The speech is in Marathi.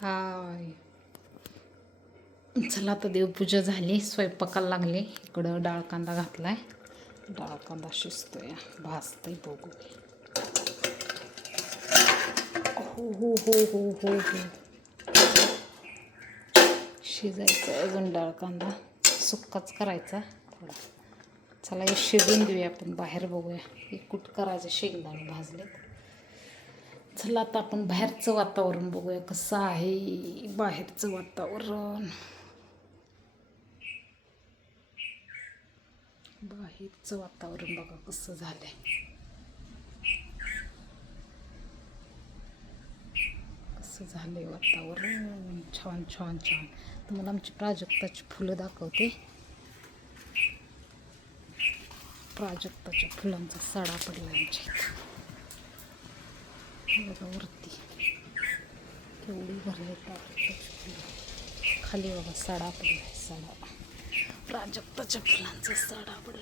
हाय. चला आता देवपूजा झाली, स्वयंपाकाला लागले. इकडं डाळ कांदा घातलाय. डाळ कांदा शिजतोय, भाजतंय बघू. हो हो हो हो हो हो शिजायचं अजून. डाळ कांदा सुक्काच करायचा थोडा. चला हे शिजून देऊया, आपण बाहेर बघूया. हे कुठ करायचं, शेंगदाणे भाजलेत. चला आता आपण बाहेरचं वातावरण बघूया कसं आहे. बाहेरचं वातावरण, बाहेरचं वातावरण बघा कसं झालंय. कसं झालंय वातावरण. छान छान छान. तुम्हाला आमची प्राजक्ताची फुलं दाखवते. प्राजक्ताच्या फुलांचा सडा पडला आमच्या इथं बघा वरती. केवढी भरली प्राजक्ताची फुलं. खाली बघा सडा पडलाय. सडा, प्राजक्ताच्या फुलांचा सडा पडलाय.